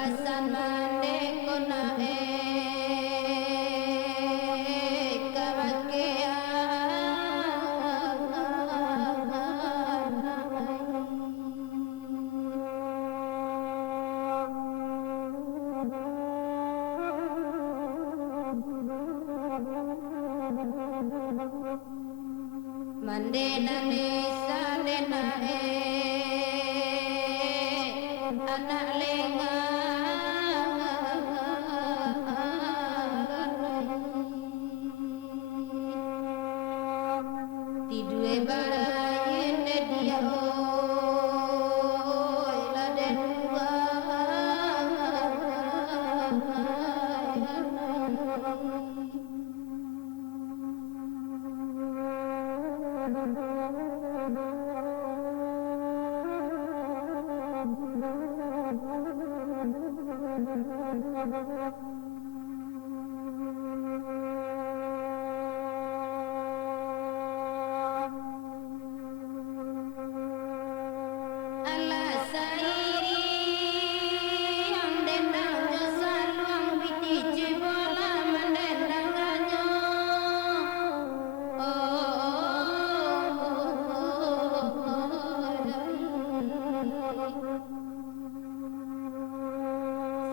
pasan mande kona mande nane sane nae anak lenga tidue barayin dia oi laden dua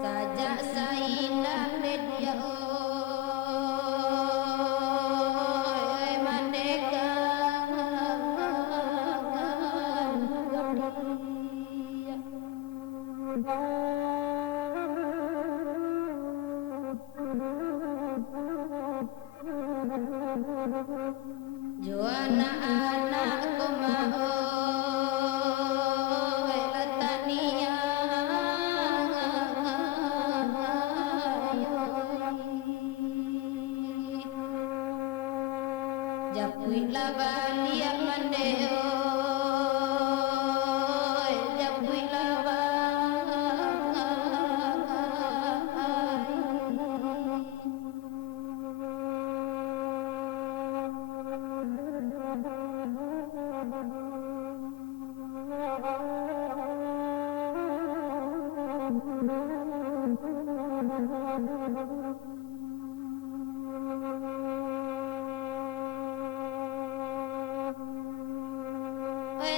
sajak saindah dia oi mandeka Joana anak kumao latania Japui labalia mandeo Japui laba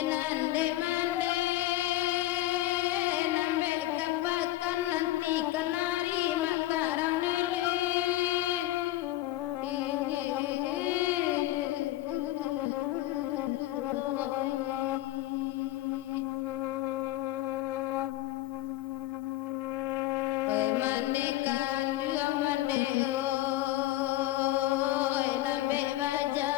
nande mande nambe kapakan nanti kenari Mataram nele mande kan dua mande nambe baja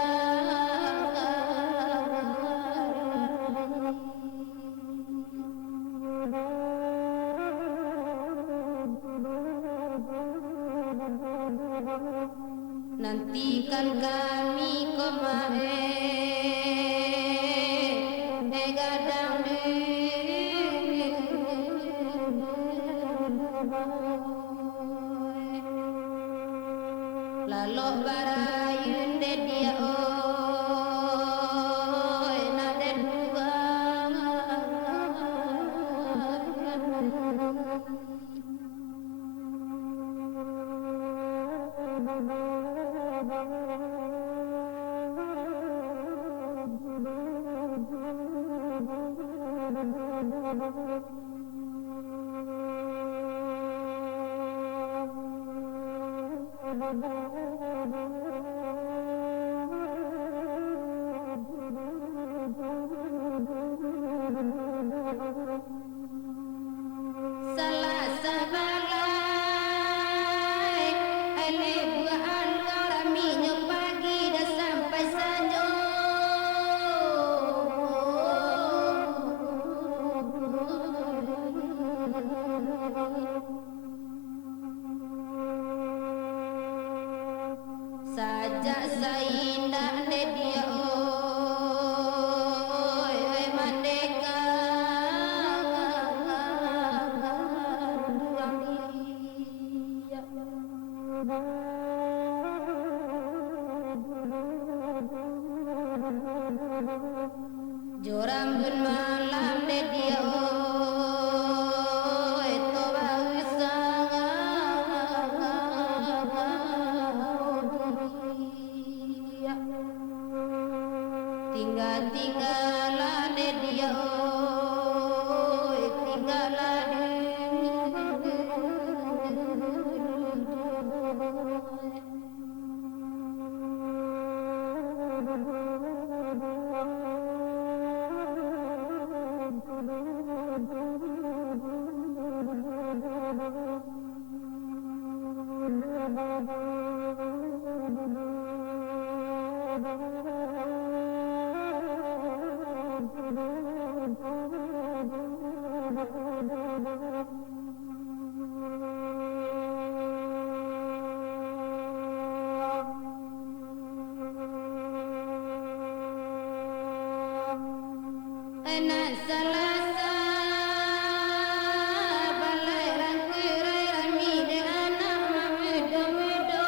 nantikan kami kemae gadang lalu barayun de dia oi naden dua salah sabalai ele buah rami pagi dah sampai sajo sajak saindah ne dia oi mandeka Joram bun malam de dia oi to bagus Enak salasa balai rangkurai rami de anak medo-medo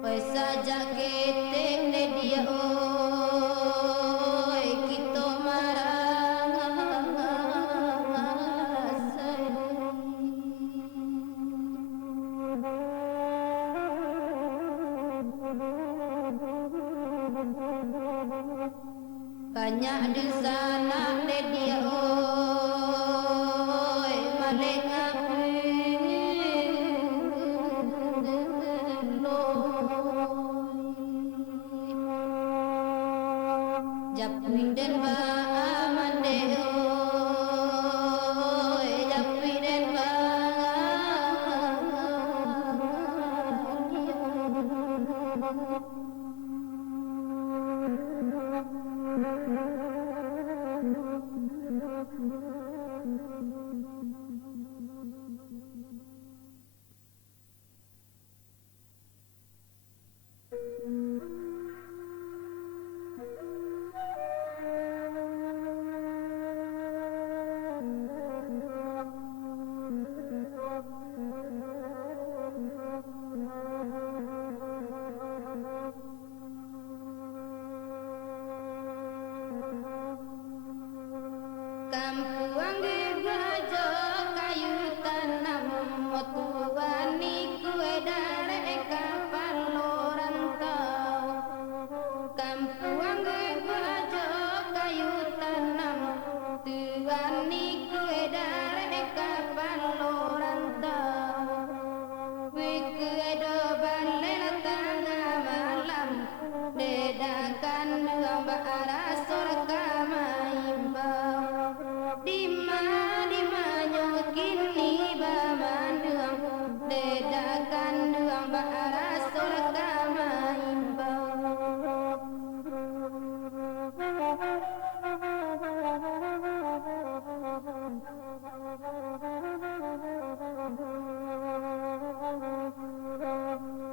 Wes saja kete ne dia oi kita marang banyak di sana ne dia oi maling Japui den ba amande oi Japui den ba Kampuang gegajo kayu tanam motuani kue dare kapal lorantau Kampuang gegajo kayu tanam tuani kue dare kapal lorantau Wike do balela tengah malam dedakan dua bara surga maimbau Dima nyokini ba manduang dedakan duang bara surga maimbau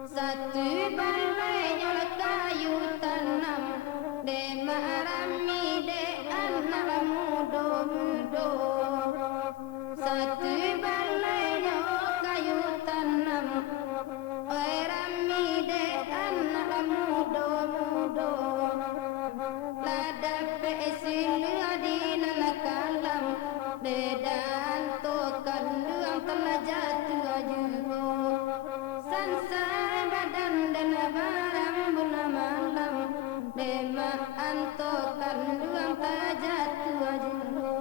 Satu balai nyol kayu tanam de marami de anak mudo-mudo Satu balai nyol kayu tanam rami de anak mudo-mudo Lada peisilu adina kalam de dan tokan duang telah jatuh ajugo Sansa badan dan barang buna malam Dema antokan duang tajat tuajulo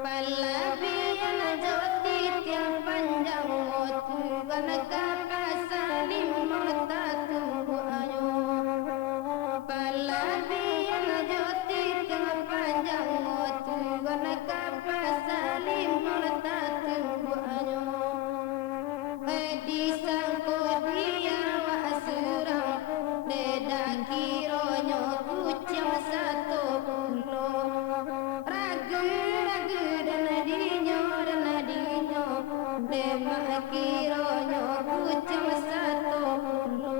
Palabian joti tiang panjang motu ganaka pasalim mata tunggu ayo Palabian joti tiang panjang motu ganaka pasalim mata tunggu ayo Di sangko dia wa asurang deda kironyo kucing satu pulo Ragu dan adinyo Dema kironyo kucing satu pulo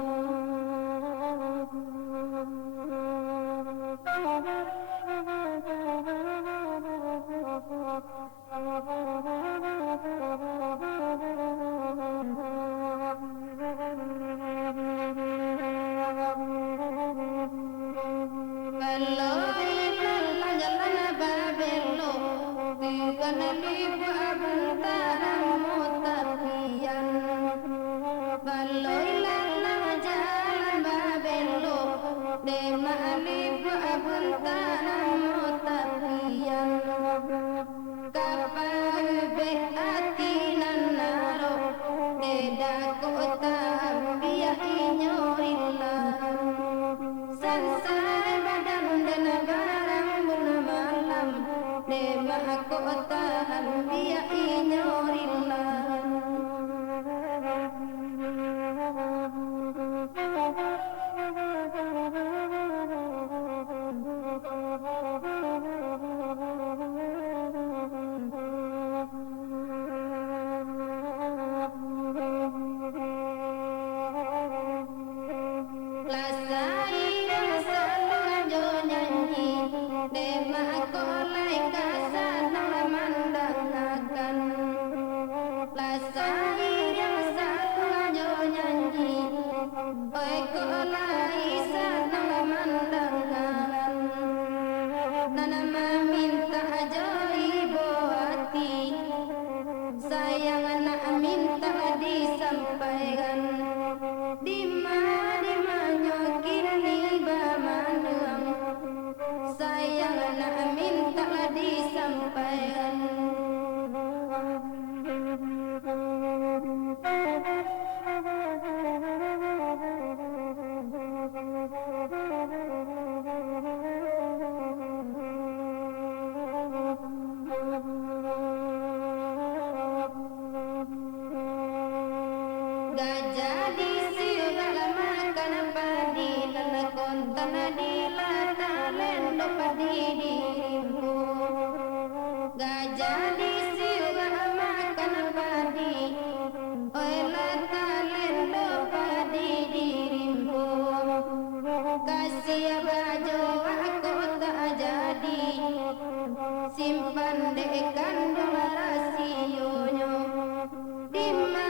tahan biya inyorillah. Sayang anak minta disampaikan Dima nyokin liba mandang. Sayang anak minta disampaikan gajah di segala makan padi dan kontan di lata lendo padi dirimu. Gajah di segala makan padi oi lata lendo padi dirimu. Kasih baju aku tak jadi simpan dek kandung rasionya. Dima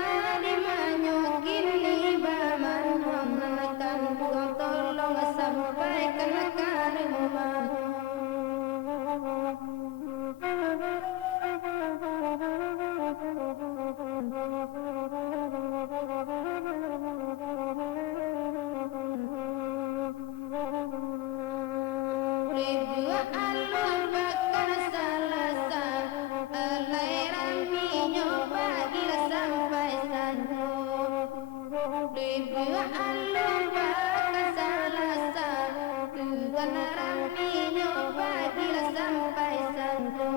nyokin liba manhang nakan buang tolong sampaikan ke rumah. Ribu alun bakal salasa alai rami nyoba gila sampai sana. Ribu alun bakal salasa tuan rami nyoba gila sampai sana.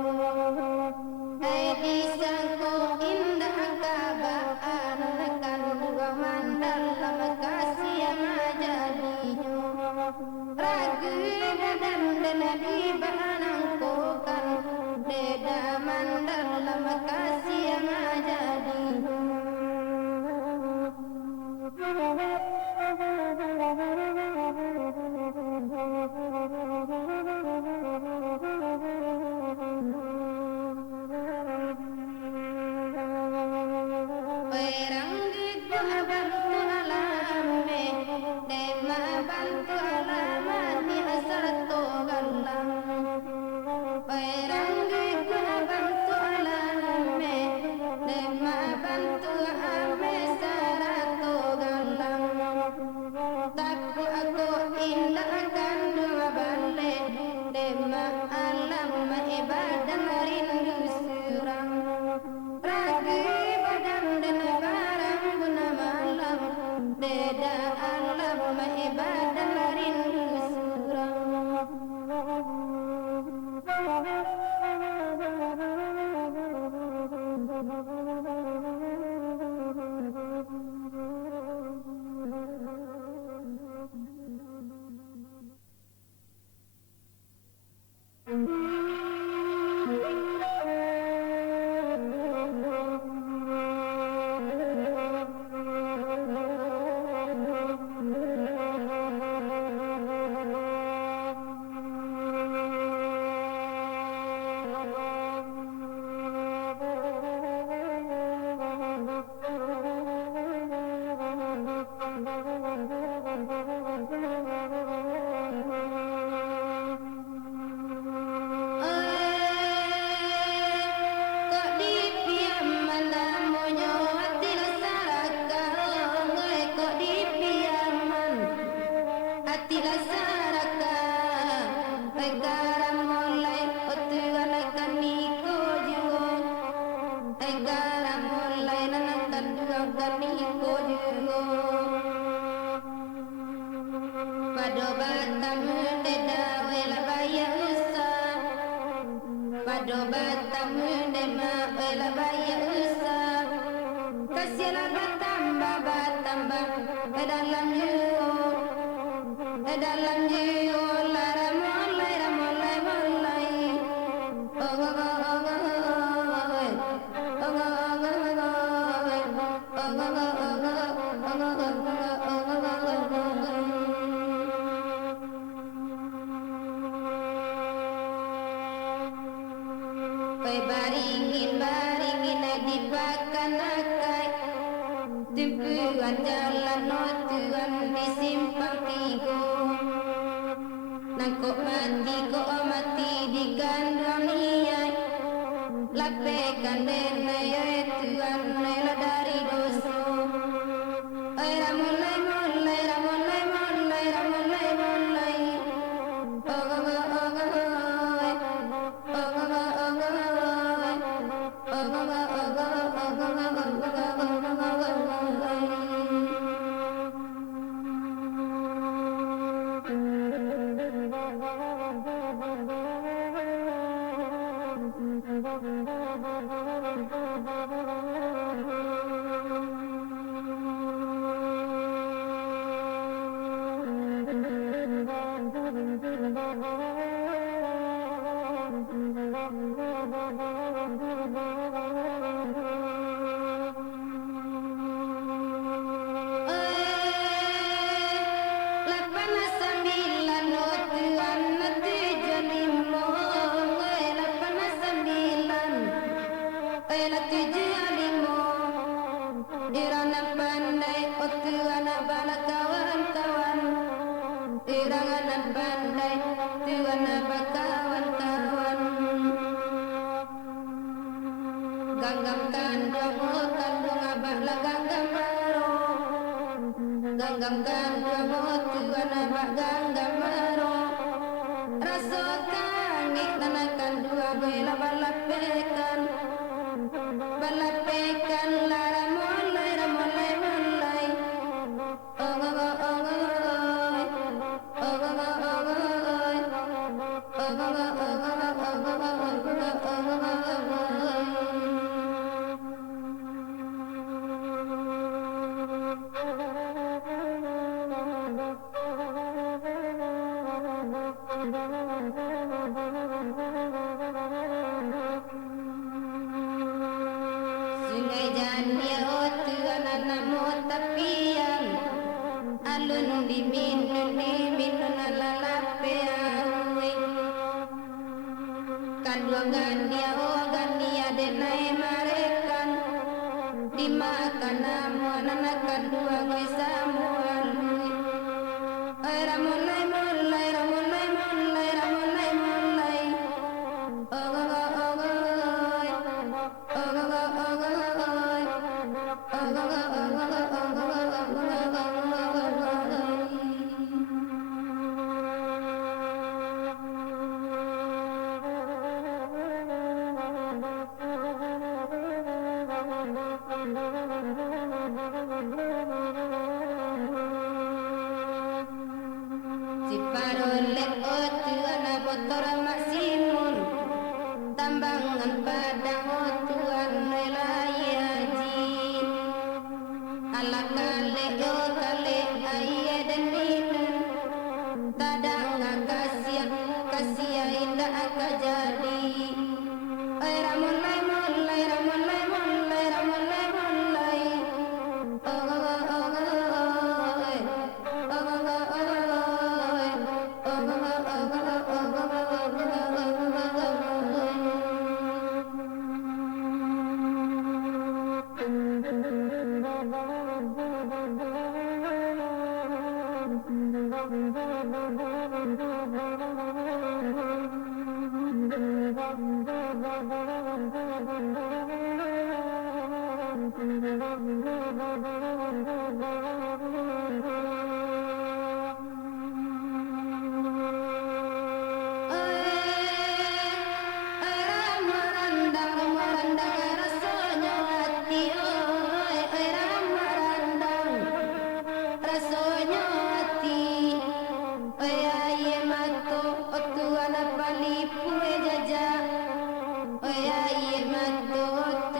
Hai disangku indah kabaan kan dua mandal lama kasih yang jadinya. Ragu badan dan di banangku kan beda mandal lama kasih yang jadinya. Perang gitu bantu alame dema bantu alamani asarto galang. Perang gitu bantu alame dema bantu ame sarato galang. Takku aku indahkan dua balik dema alam ibadah rindu surang. Ragi badan dan barang guna malam beda alam ibadah rindu surang. la baya usah kasih la batambah dalam jiwa la ramolai oh baringin dipakan akai tumpuan jalan no tuan di simpang tiga nangkok mati di gandang niai lapekan denai tuan nela dari dosa ramulai Ganggam tuan abah ganggam maro rasokan nanakan dua bela balapekan lara mulai sungai jania tuan namo tapian alun diminun lalapean kadua gania denai marekan dimakan namuan anak kadua gue samuan ramulai si parole tuan botor maksimun tambangan padang tuan nelayaji ala kale kale ayah dan minun tadang kasia indah akan jadi ramulai Tuan apa lipu jaja, oh ya iya matu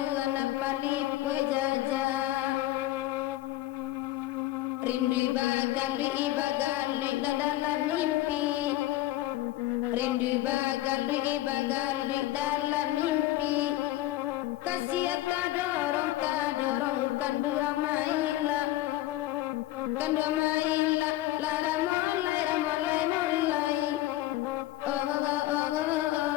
kasih ta dorong kan dua maila la la molai molai oh oh oh oh oh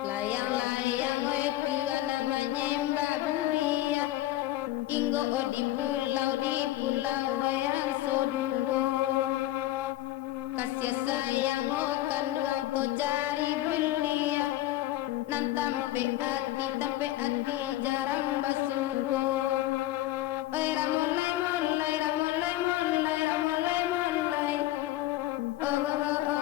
layang-layang oi pigana menyembah buaya inggo di pulau wayang sodugo kasih sayang kandung to cari belia nan tampe ati jarang basugo oi ramolai molai oh oh oh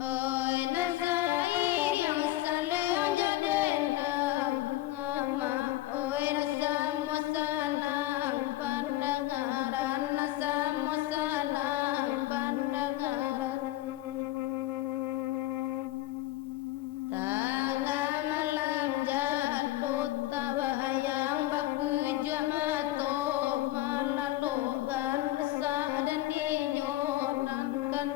oi nazair yang saling jadena bunga oi nasamo salam pandengaran nasamo salam pandengaran tengah malam jatuh tawa yang baku jamato malalogan resah dan dinyotankan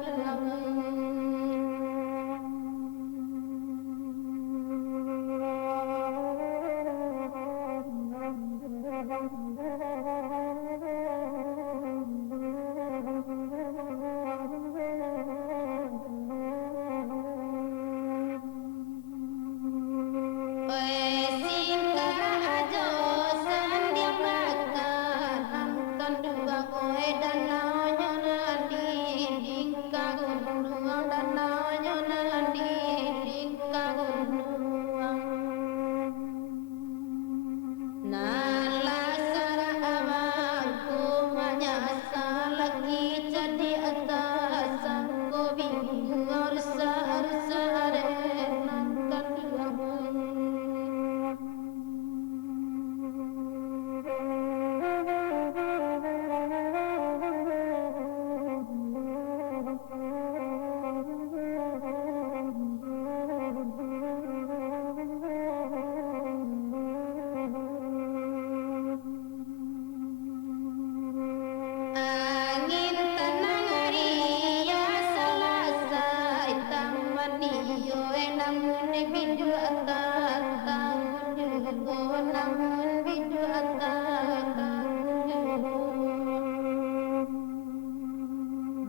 angin tenang ria selesai taman iyo namun bidu atas tahun jugo namun bidu atas tahun jugo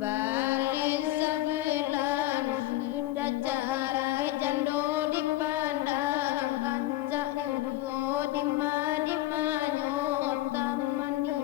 balik sebelah sudah jarak jando dipandang kancak jugo di manyo taman iyo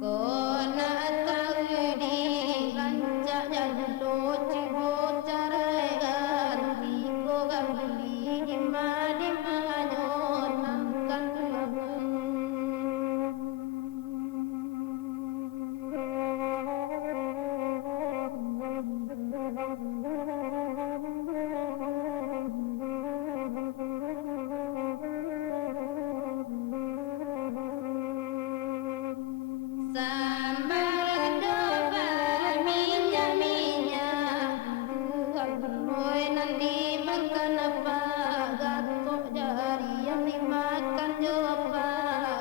Kona tawdi Sambal doba minyak-minyak Oi nanti makan apa gatuk jari yang dimakan coba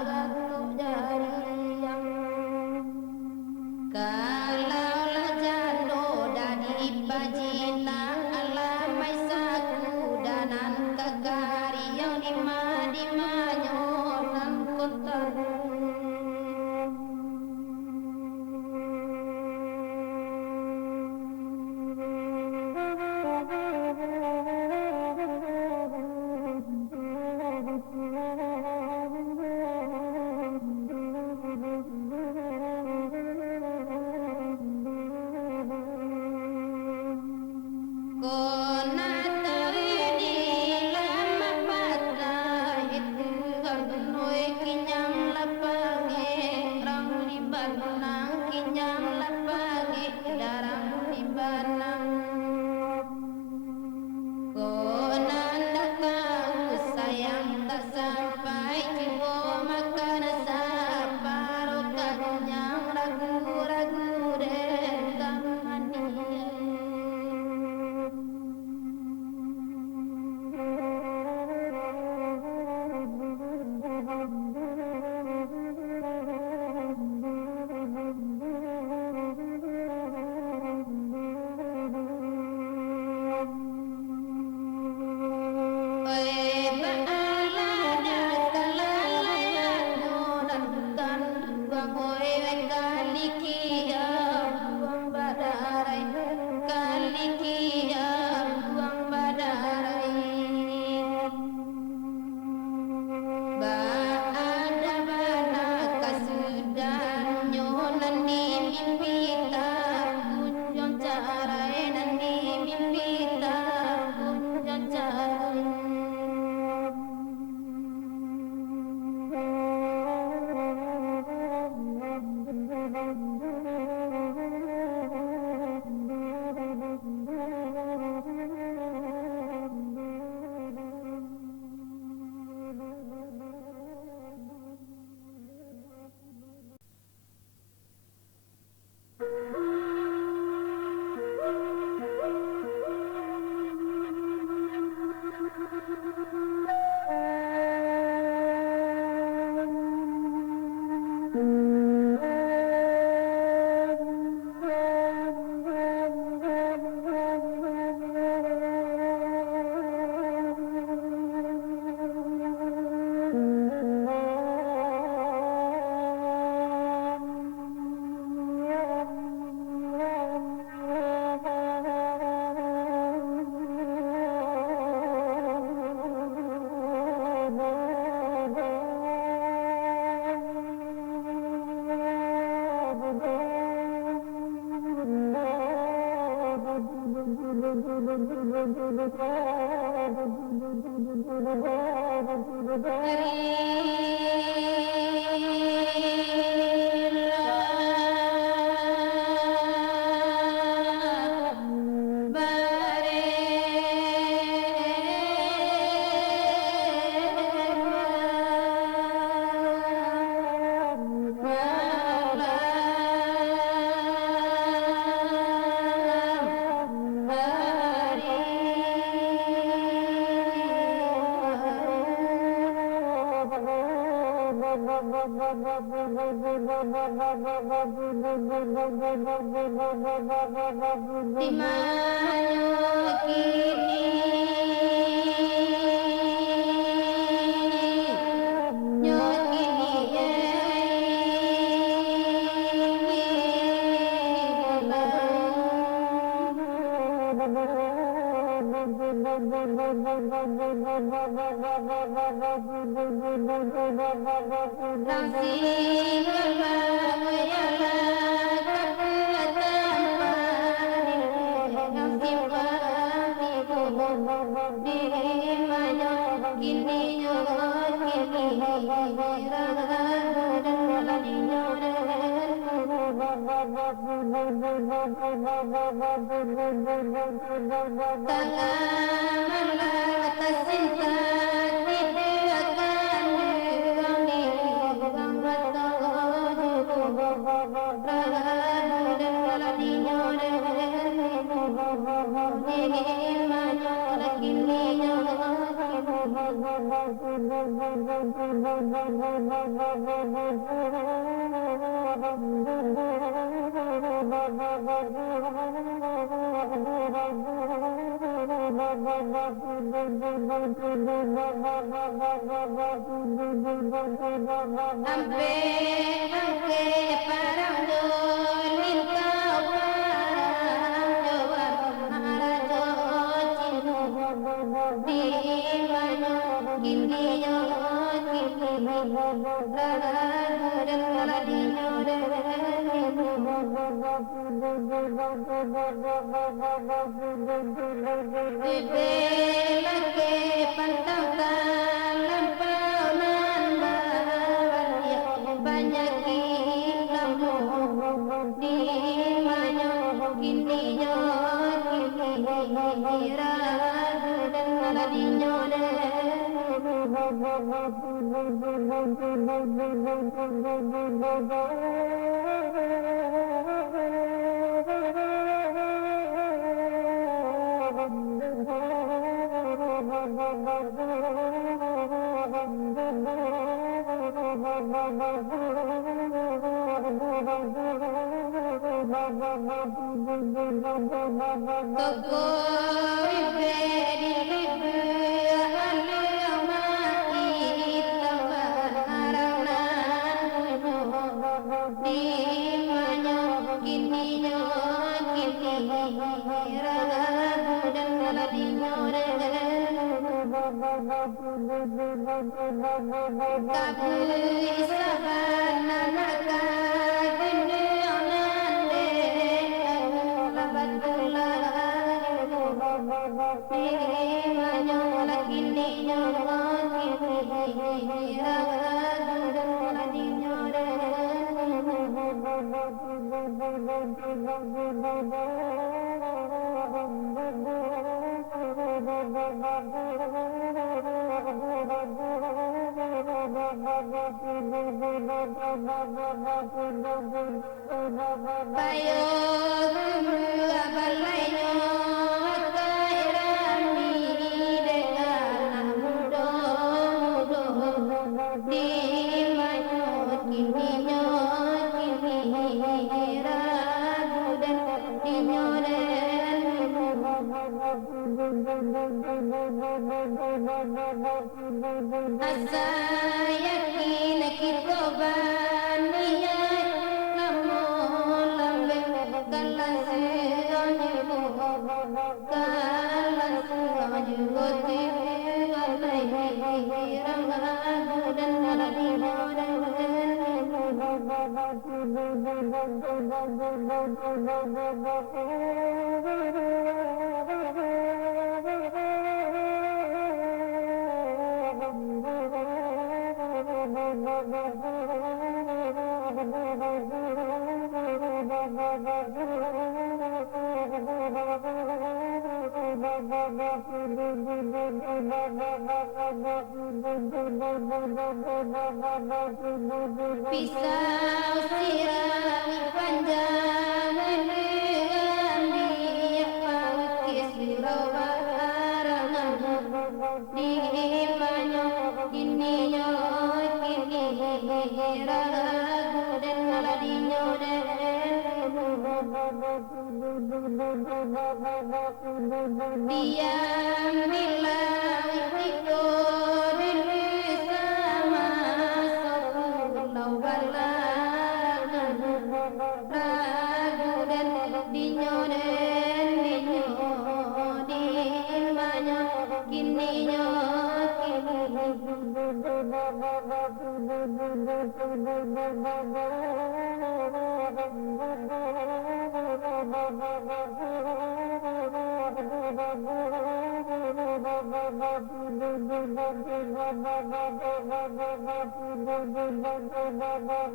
gatuk jari yang kalaulah jatuh dari bajina alamai saku danan kegari yang dimanyonan kota Ampe angke parang dolin kawarang jawab marajo cino di manyo gini yo gini ragu dan kaladinya Bebelake pantangkan lampaunan bawan ya banyak kamu di manyo gini yo gini ragu dan kaladinya Toko ribe di ribe alu yang mati tawaranan di manyo gini yo gini ragu dan kaladinya Kabu isabana naka gini onande labatullah manyo lakini yo gini ragu dan kaladinya Bayo abalayno kairami dengan mudo di manyo kini ragu dan dinyoren asa yakin kita baniya namun lambe kalan seonyu gote alai ragu dan kaladinya Pisau sirami panjang ambil paukis rawarangan di manyo gini yo gini ragu dan kaladinya diam bilang itu diri sama sokulau balangan ragu dan dinyoden di manyo gini yo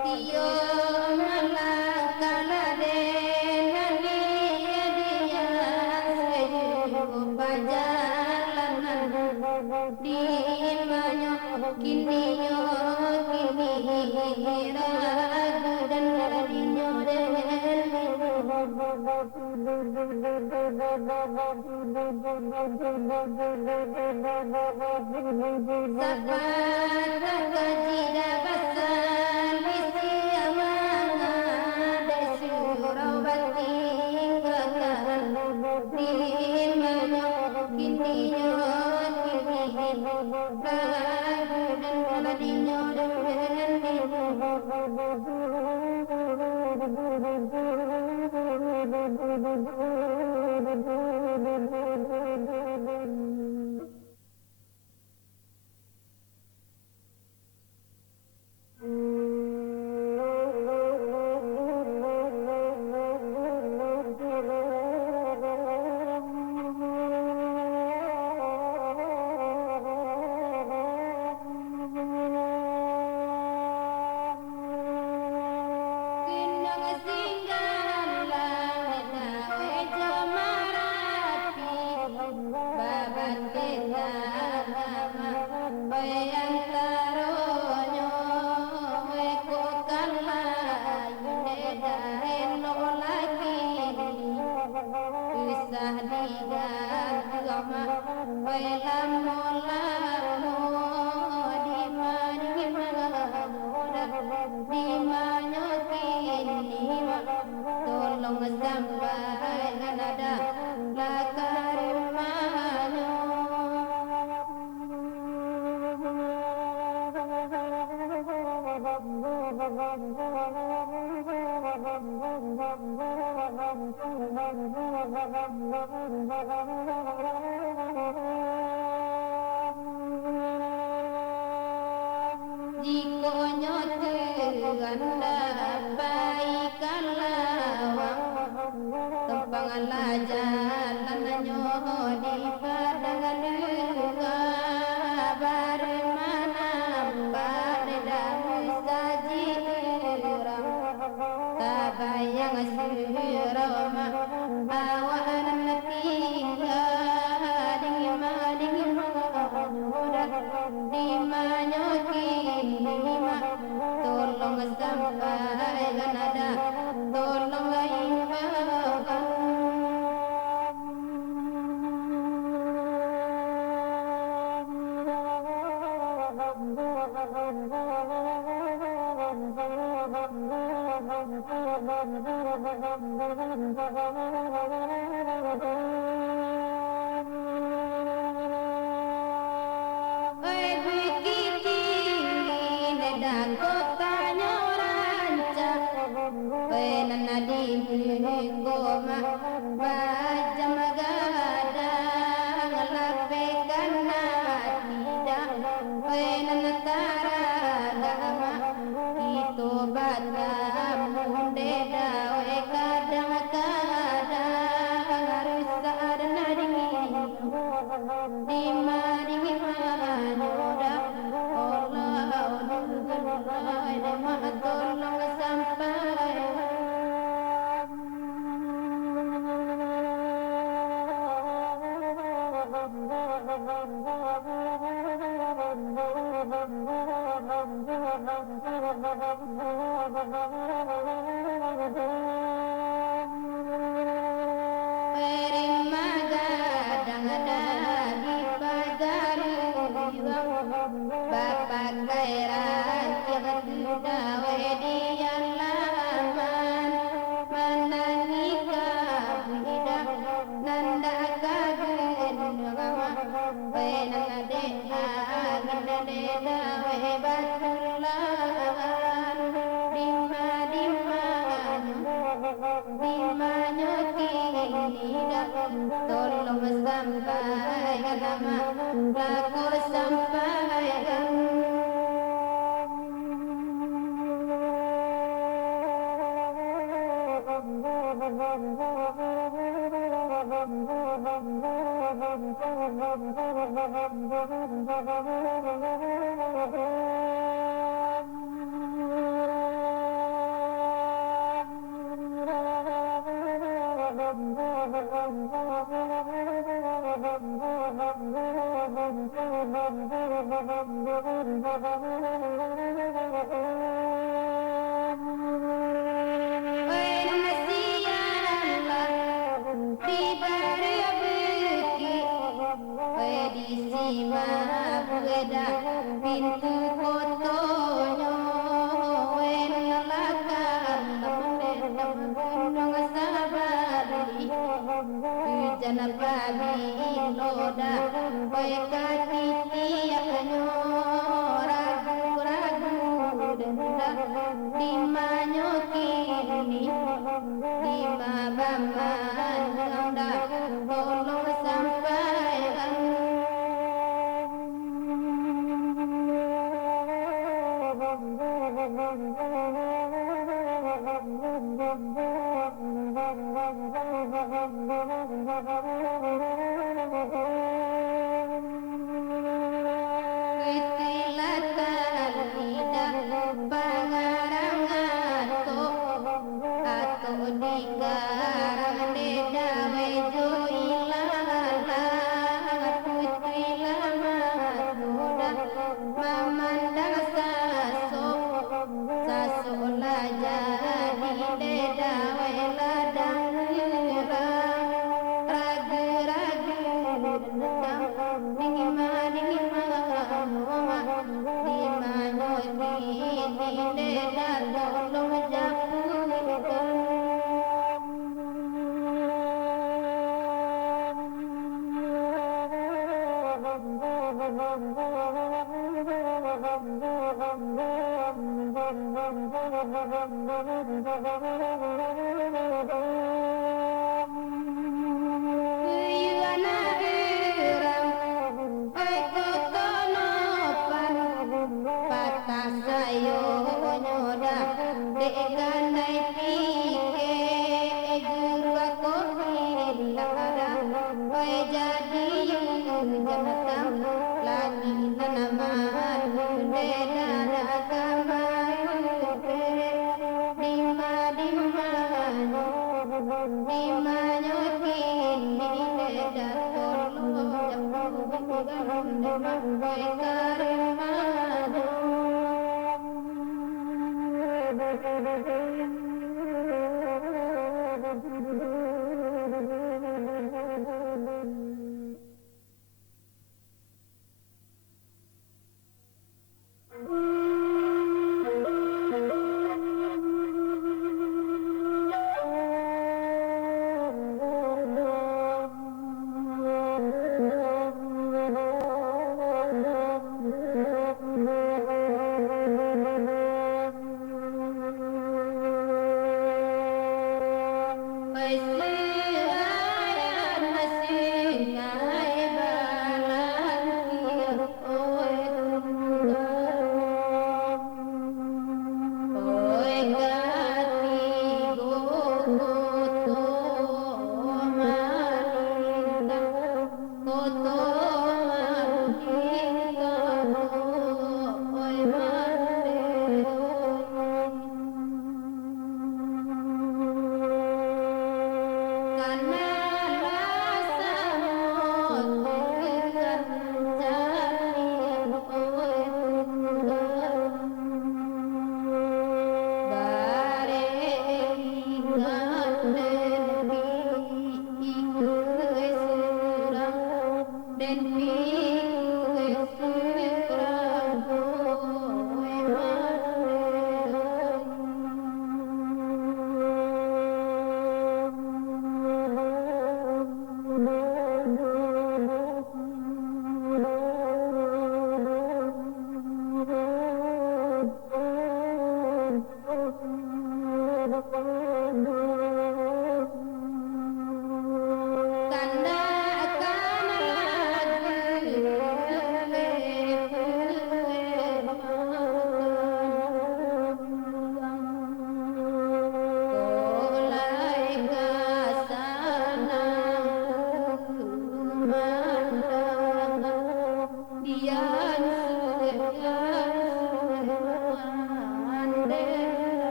Tiyo malang kaladen dia sejuh pajalanan di manyo kini yo kini ragu dan babi loda koe katiti ragu-ragu denda di manyokini di mabaman kanda tolong sampaikan Kitilatan lidah pangarangan atau di karang dedawe joilalat putri lama muda memandang saso jadi dedawe ladang ragu-ragu dendam dingin Sayo nyoda dekan nai pike guru aku hilang koe jadi jamatam lagi nanaman deda kamar dima nyokin deda tolong jangan koe karimadu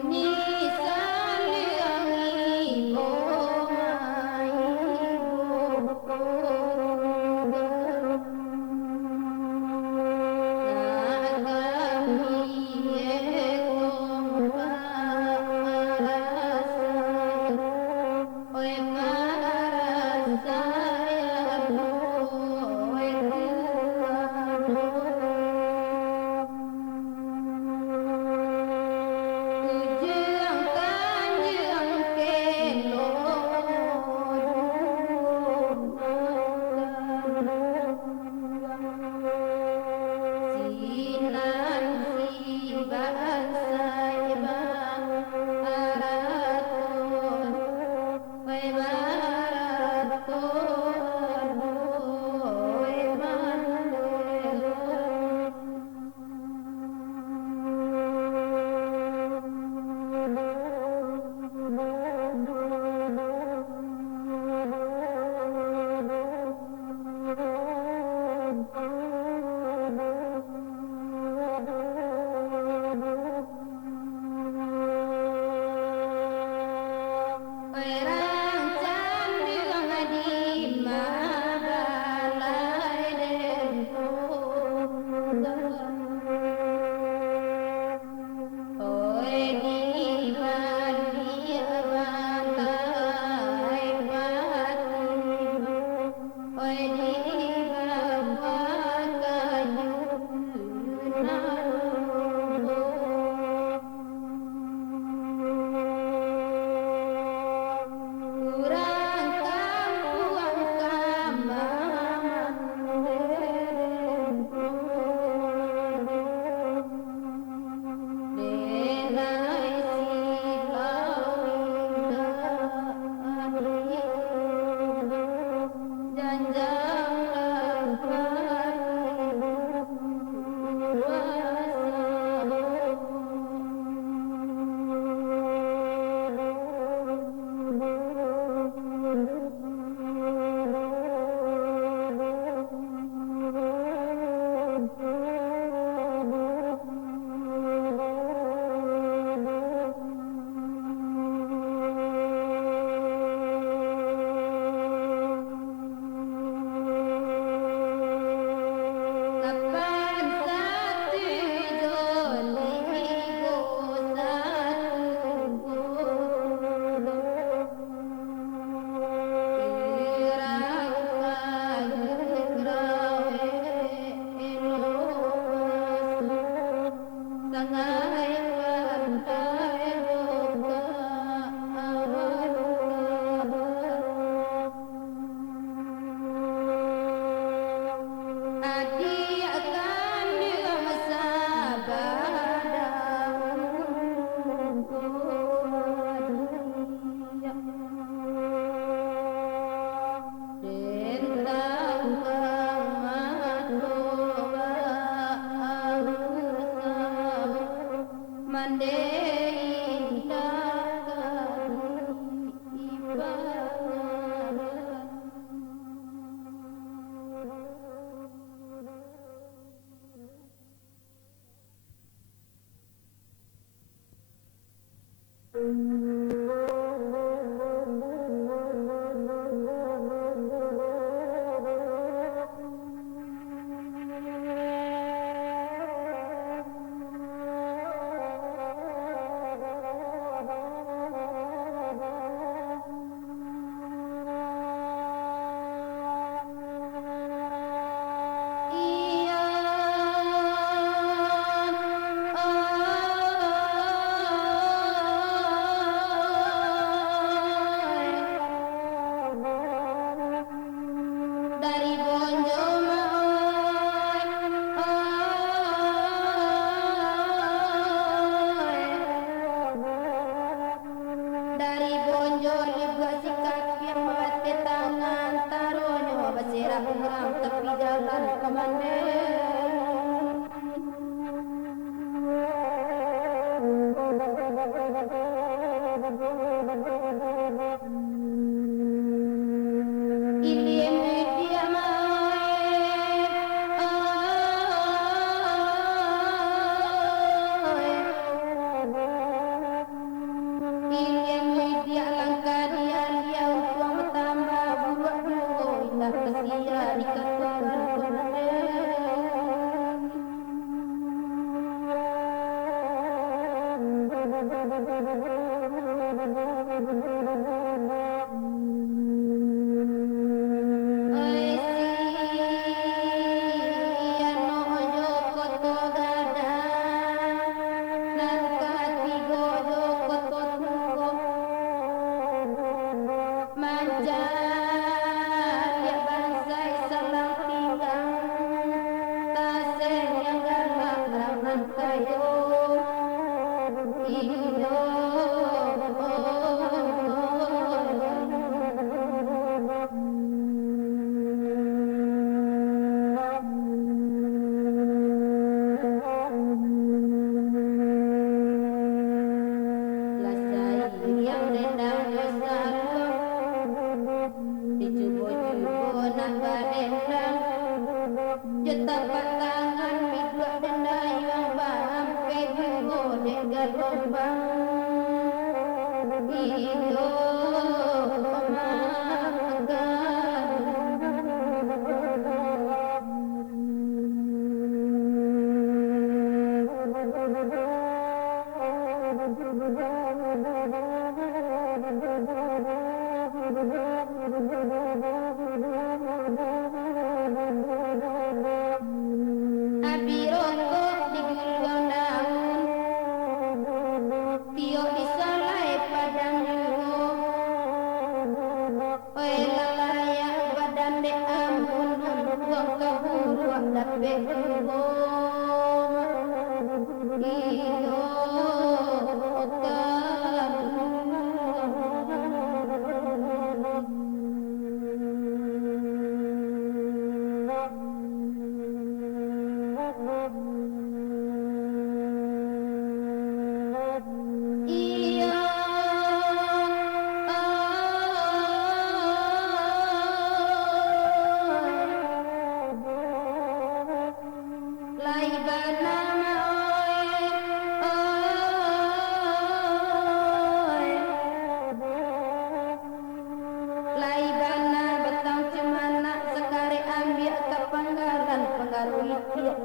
bunyi saliangi omai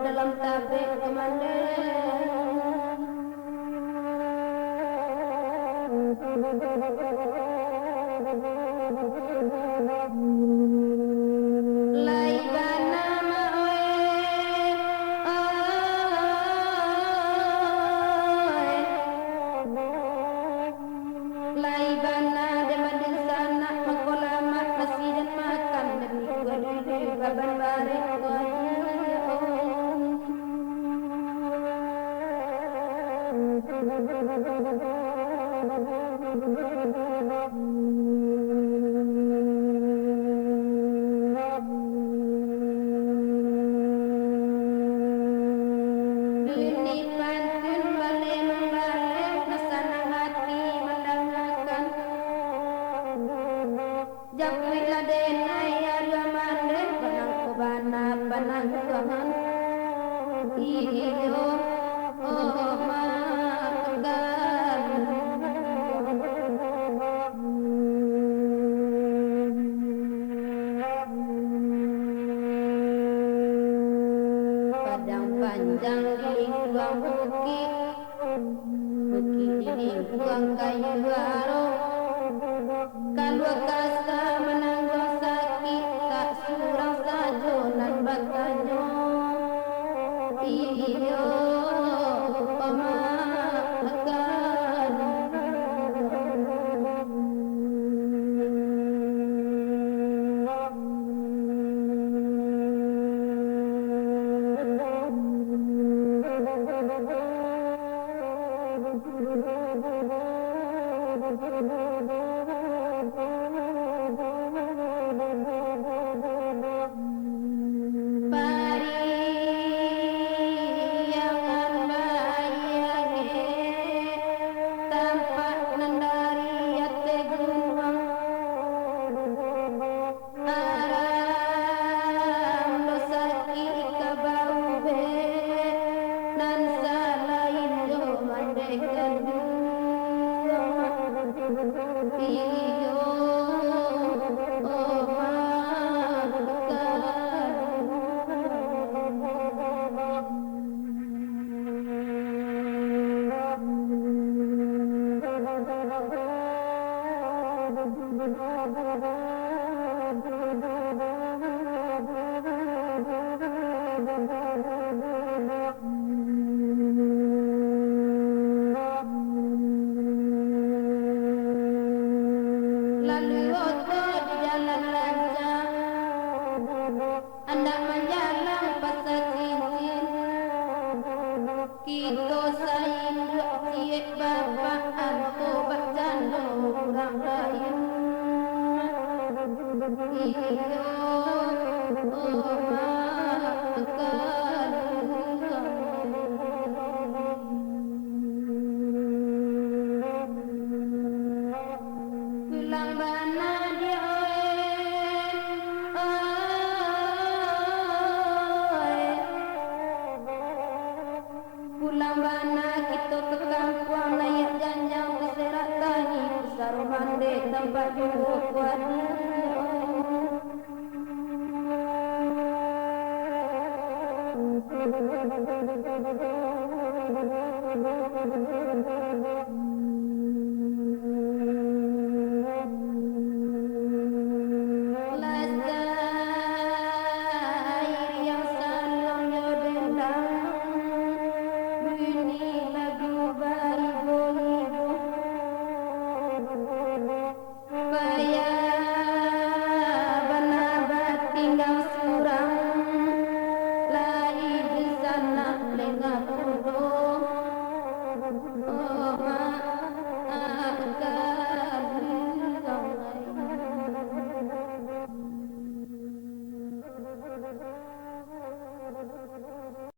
dalam tabe kemana laibana laibana demadin sana makolama nasi dan makan demi gua baban bare panjang di buang bukit di buang kayu baru kalua kasa menanggung sakit tak surang sajonan batanyo iyo Lalu oto di jalan lancar, anak menjalang pasar cincin. Kita saing dua ciek bapak anto bak jando kurang lain. Iyo omah pulang bana dia pulang bana kita ke kampung layak janjang keserak tani besar mande tempat juga kuat. Oh